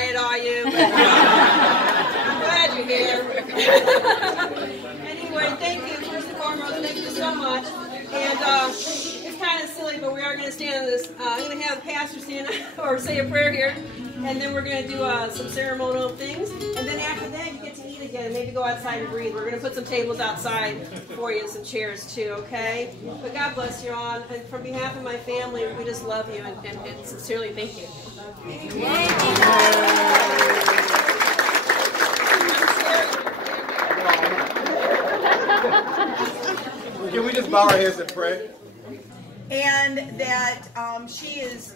quiet, are you? I'm glad you're here. Anyway, thank you. First and foremost, thank you so much. And it's kind of silly, but we are going to stand on this. I'm going to have the pastor stand or say a prayer here, and then we're going to do some ceremonial things. And then after that, you get to eat again and maybe go outside and breathe. We're going to put some tables outside for you and some chairs too, okay? But God bless you all. And from behalf of my family, we just love you and sincerely thank you. Thank you. Can we just bow our heads and pray? And that she is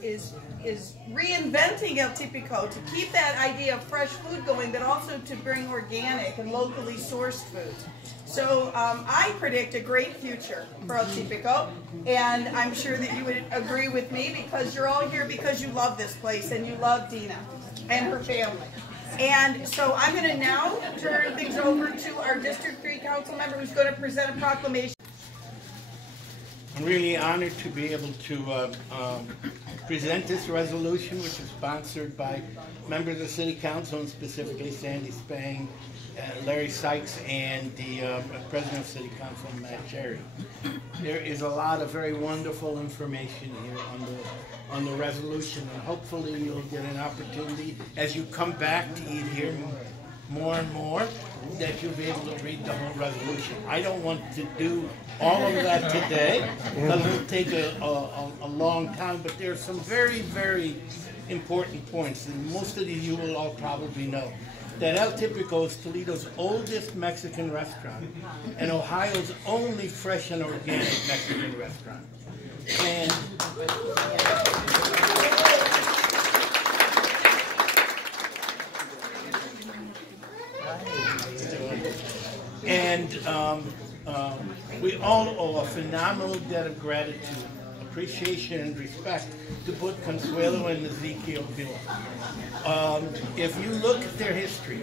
reinventing El Tipico to keep that idea of fresh food going, but also to bring organic and locally sourced food. So I predict a great future for El Tipico, and I'm sure that you would agree with me because you're all here because you love this place and you love Dina and her family. And so I'm going to now turn things over to our District 3 Council member who's going to present a proclamation. I'm really honored to be able to present this resolution, which is sponsored by members of the City Council, and specifically Sandy Spang, Larry Sykes, and the President of City Council, Matt Cherry. There is a lot of very wonderful information here on the resolution, and hopefully you'll get an opportunity as you come back to eat here more and more, that you'll be able to read the whole resolution. I don't want to do all of that today because it'll take a long time, but there are some very, very important points, and most of these you will all probably know. That El Tipico is Toledo's oldest Mexican restaurant and Ohio's only fresh and organic Mexican restaurant. And we all owe a phenomenal debt of gratitude, appreciation, and respect to both Consuelo and Ezekiel Villa. If you look at their history,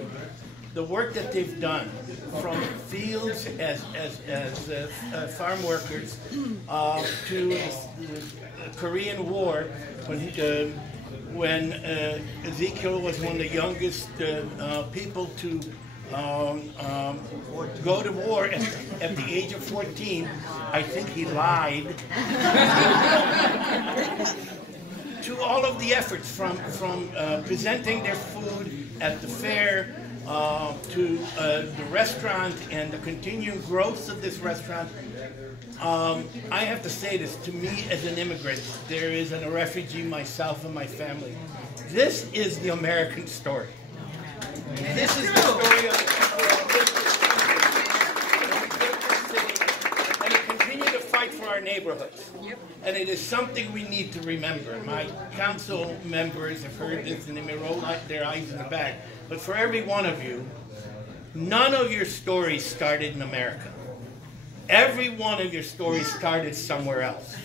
the work that they've done from fields as farm workers to the Korean War, when Ezekiel was one of the youngest people to go to war at the age of 14. I think he lied. To all of the efforts from presenting their food at the fair to the restaurant and the continuing growth of this restaurant. I have to say this, to me as an immigrant, there is a refugee, myself and my family. This is the American story. This is the story of city, and we continue to fight for our neighborhoods. And it is something we need to remember. My council members have heard this and they may roll their eyes in the back. But for every one of you, none of your stories started in America. Every one of your stories started somewhere else.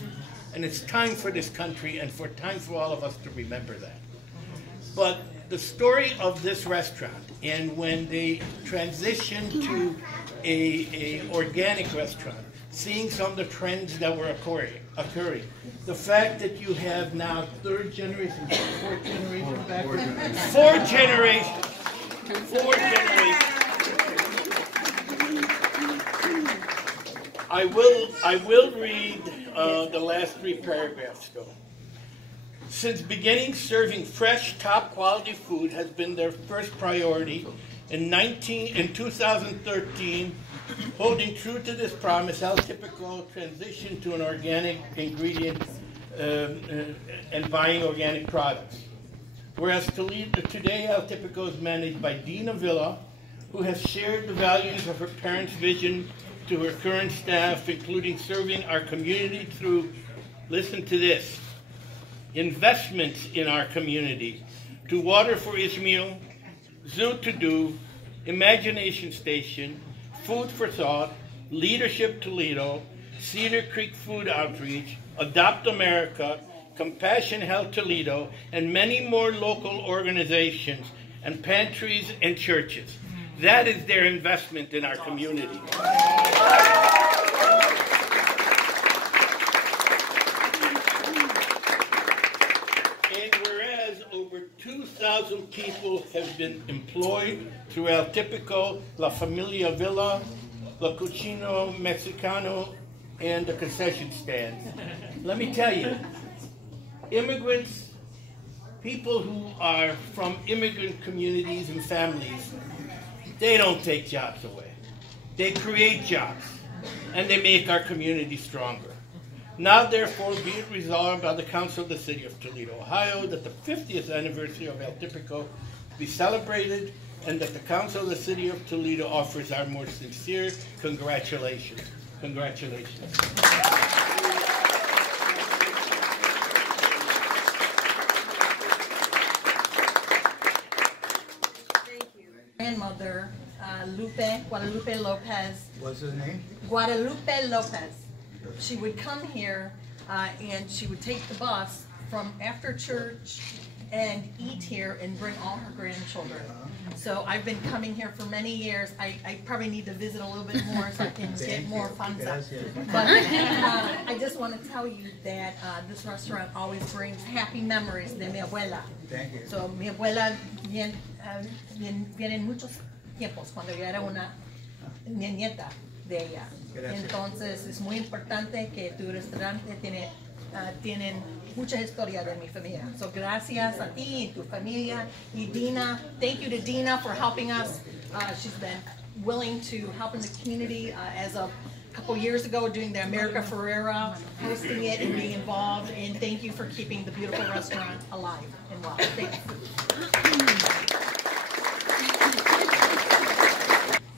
And it's time for this country and time for all of us to remember that. But the story of this restaurant, and when they transitioned to a organic restaurant, seeing some of the trends that were occurring, the fact that you have now third generation, fourth generation backwards, four generations. I will read the last three paragraphs though. Since beginning, serving fresh, top-quality food has been their first priority. In 2013, holding true to this promise, El Tipico transitioned to an organic ingredient and buying organic products. Whereas today, El Tipico is managed by Dina Villa, who has shared the values of her parents' vision to her current staff, including serving our community through, listen to this, investments in our community, to Water for Ishmael, Zoo to Do, Imagination Station, Food for Thought, Leadership Toledo, Cedar Creek Food Outreach, Adopt America, Compassion Health Toledo, and many more local organizations and pantries and churches. That is their investment in our community. And whereas over 2,000 people have been employed through El Tipico, La Familia Villa, La Cucino Mexicano, and the concession stands. Let me tell you, immigrants, people who are from immigrant communities and families, they don't take jobs away. They create jobs, and they make our community stronger. Now, therefore, be it resolved by the Council of the City of Toledo, Ohio, that the 50th anniversary of El Tipico be celebrated, and that the Council of the City of Toledo offers our most sincere congratulations. Congratulations. Grandmother, Guadalupe Lopez. What's his name? Guadalupe Lopez. She would come here and she would take the bus from after church and eat here and bring all her grandchildren. So I've been coming here for many years. I probably need to visit a little bit more so I can get more fun stuff. But I just want to tell you that this restaurant always brings happy memories de mi abuela. Thank you. So mi abuela viene en muchos tiempos cuando yo era una nieta de ella. Gracias. Entonces es muy importante que tu restaurante tienen mucha historia de mi familia. So gracias a ti y tu familia. Y Dina, thank you to Dina for helping us. She's been willing to help in the community as of a couple years ago doing the America Ferrera, hosting it and being involved. And thank you for keeping the beautiful restaurant alive and well. Thank you.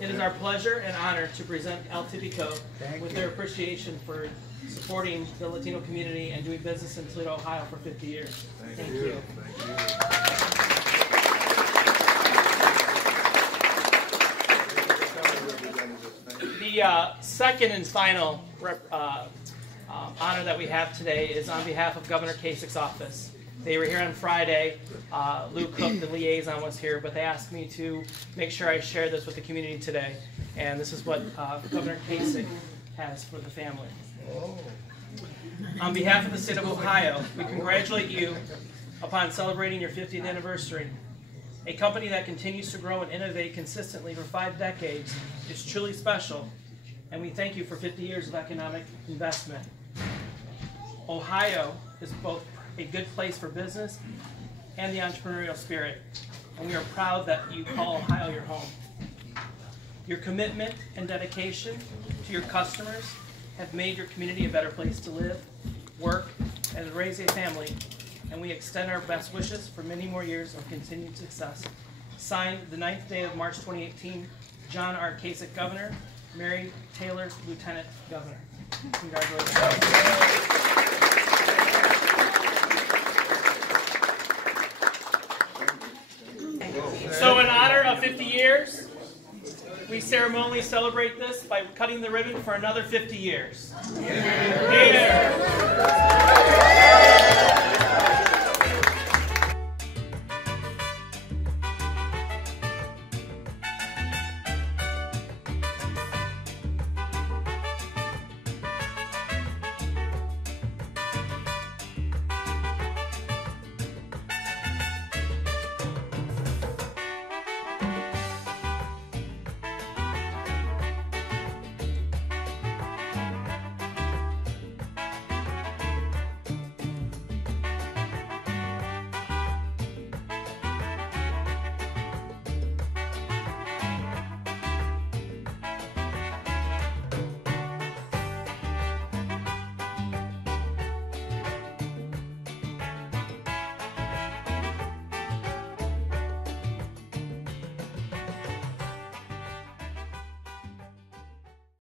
It is our pleasure and honor to present El Tipico with their appreciation for supporting the Latino community and doing business in Toledo, Ohio for 50 years. Thank you. The second and final honor that we have today is on behalf of Governor Kasich's office. They were here on Friday. Lou Cook, the liaison, was here, but they asked me to make sure I share this with the community today. And this is what Governor Kasich has for the family. On behalf of the state of Ohio, we congratulate you upon celebrating your 50th anniversary. A company that continues to grow and innovate consistently for 5 decades is truly special, and we thank you for 50 years of economic investment. Ohio is both a good place for business and the entrepreneurial spirit, and we are proud that you call Ohio your home. Your commitment and dedication to your customers have made your community a better place to live, work, and raise a family, and we extend our best wishes for many more years of continued success. Signed the 9th day of March 2018, John R. Kasich, Governor, Mary Taylor, Lieutenant Governor. Congratulations. So in honor of 50 years, we ceremonially celebrate this by cutting the ribbon for another 50 years. Here.